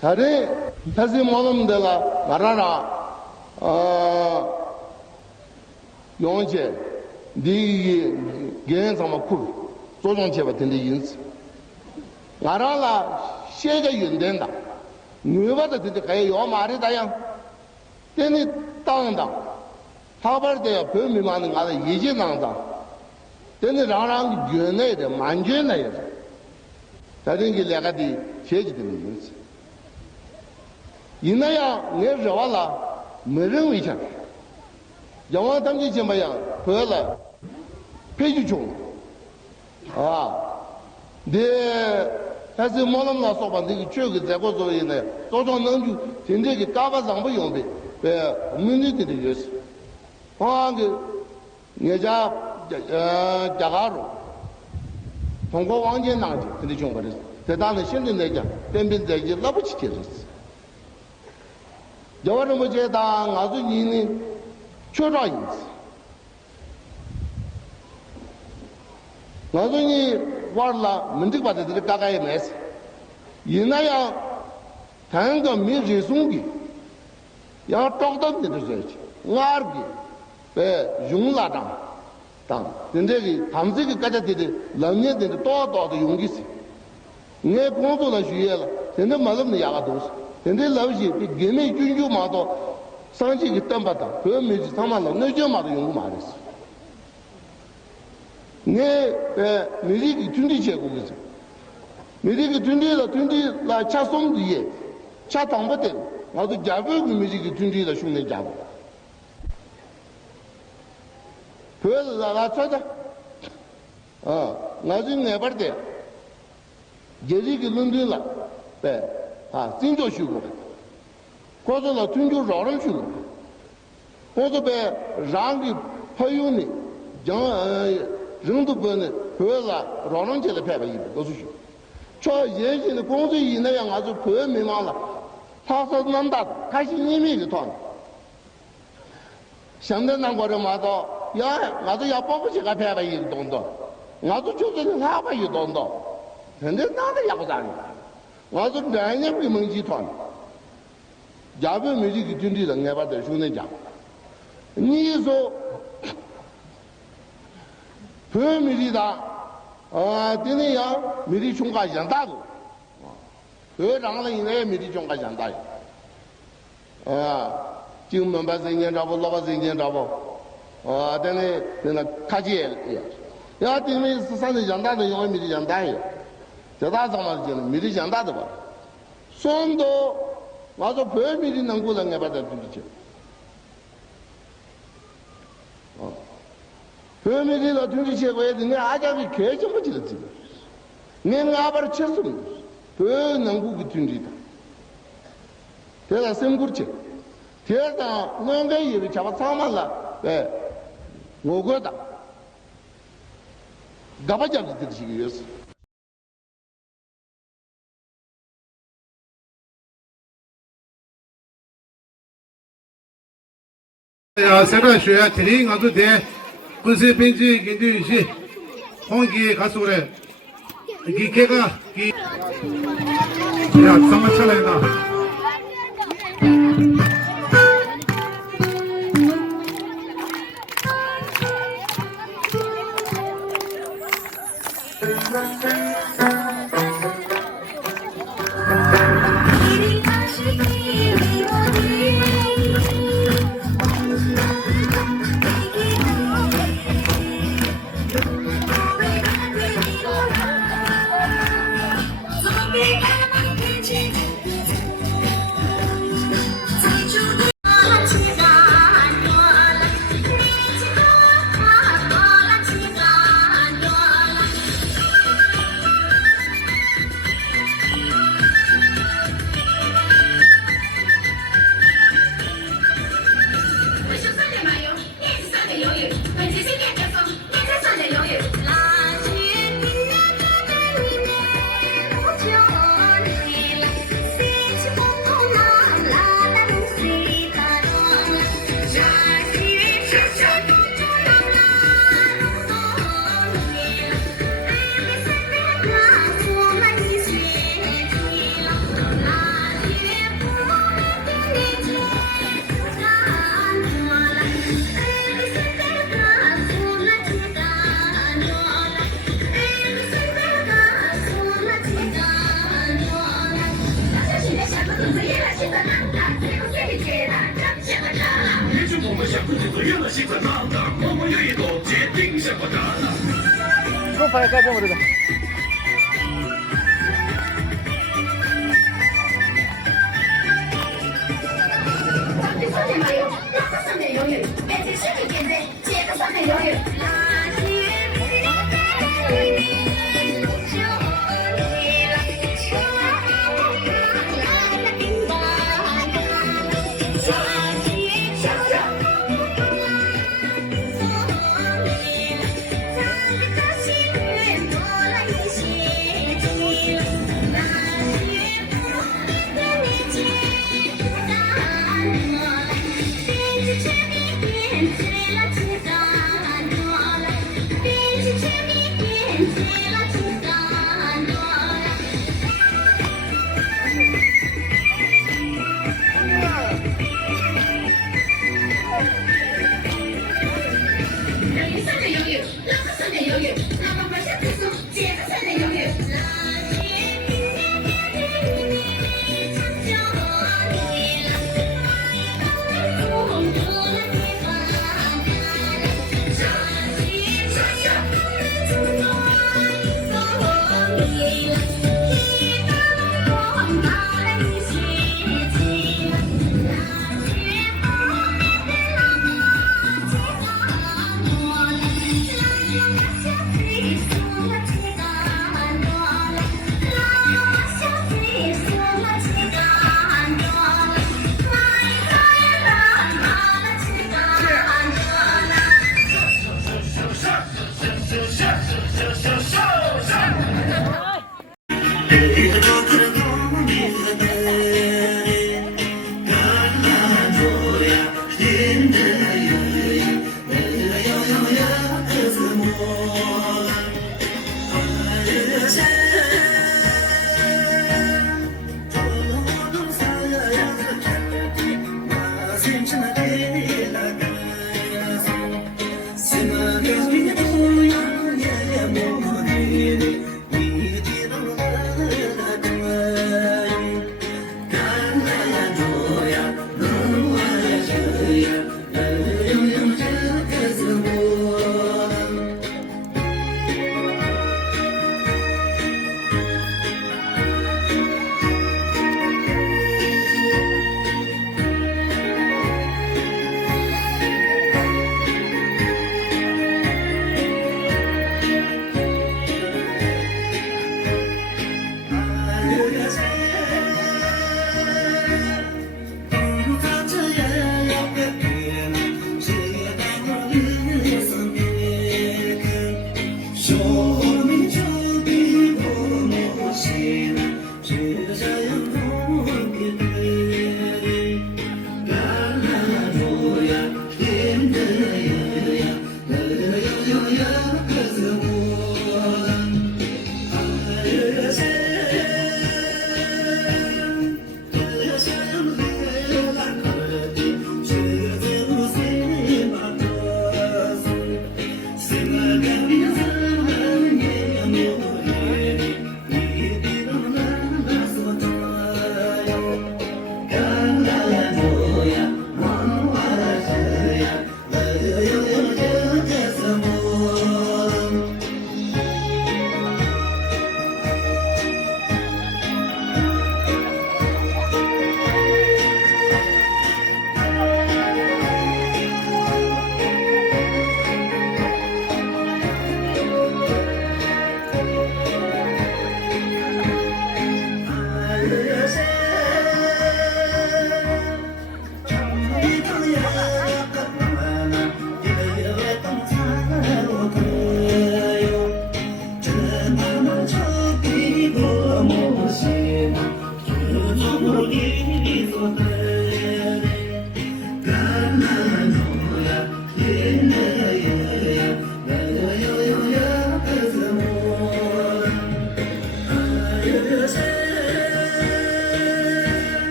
다른 다시 모든 데가 말하라 용체 네 개인상만 쿨 조정체가 된데 인스 말하라 세계 윤된다 누가도 되게 가야 요 말이다야 때니 땅다 하버드야 별미 많은 가다 이제 나온다 때니 라랑 윤내데 만죄내야 다른 게 내가 디 제지되는 인스 이나야 내 저와라没人为强영화 당기怎么样回来配剧中네但是毛那么说吧那个这个在过作业呢早上能就现在给嘎巴上不用的没你的意思个人家家家肉通过往前拿去跟你讲过的在当然现在来讲边边在一拉不起的日子要这么简单俺说你呢缺少意思俺说你玩了门这个把这个嘎嘎也没事你那样谈个没人送的要找到你的人去俺的用拉张当跟这个他们这个大家的老年的多的用的是俺工作了学业了现在没那么压个东西现在老些比革命军就嘛到上去给等不到革命是他妈老那就嘛都用嘛的是俺没这个军队结果的是没这个军队来掐松的也掐当不得我都加不没这个军队的兄弟加不可是让他说的我是那边的也这个伦敦了对真叫修过或者了真就让人修过或者被让给朋友呢将人都不能或者让人家来拍拍衣服都是修这眼睛的工作以那样俺就朋友没忙了他说那么大开心你没给团现在那个人嘛到呀俺就要保不起个拍拍衣服东东俺就觉得他拍衣服东东现在哪里也不咋的我说两年没蒙集团要不没这个军队人爱把这兄弟讲你说朋友没的大今天要没的穷家乡大的和让人也没的穷家乡大进门把人家找不老把人家找不等于那看见要因为是三十乡大的因为没的乡大呀这大上嘛就没的乡大的吧双多我说朋友没的能过人爱把这军队去朋友没的到军队去过人家阿家给开心不起来这个你阿把它吃死了朋友能过个军队的这个生过去这个我个以为吃不上嘛了我觉得干嘛讲的这个意思社会学提领俺都得不是编辑研究一些红旗告诉我嘞给这个给呀怎么出来呢我发现改变我这个。上面有雨，眼睛是你眼睛，这个上面有雨。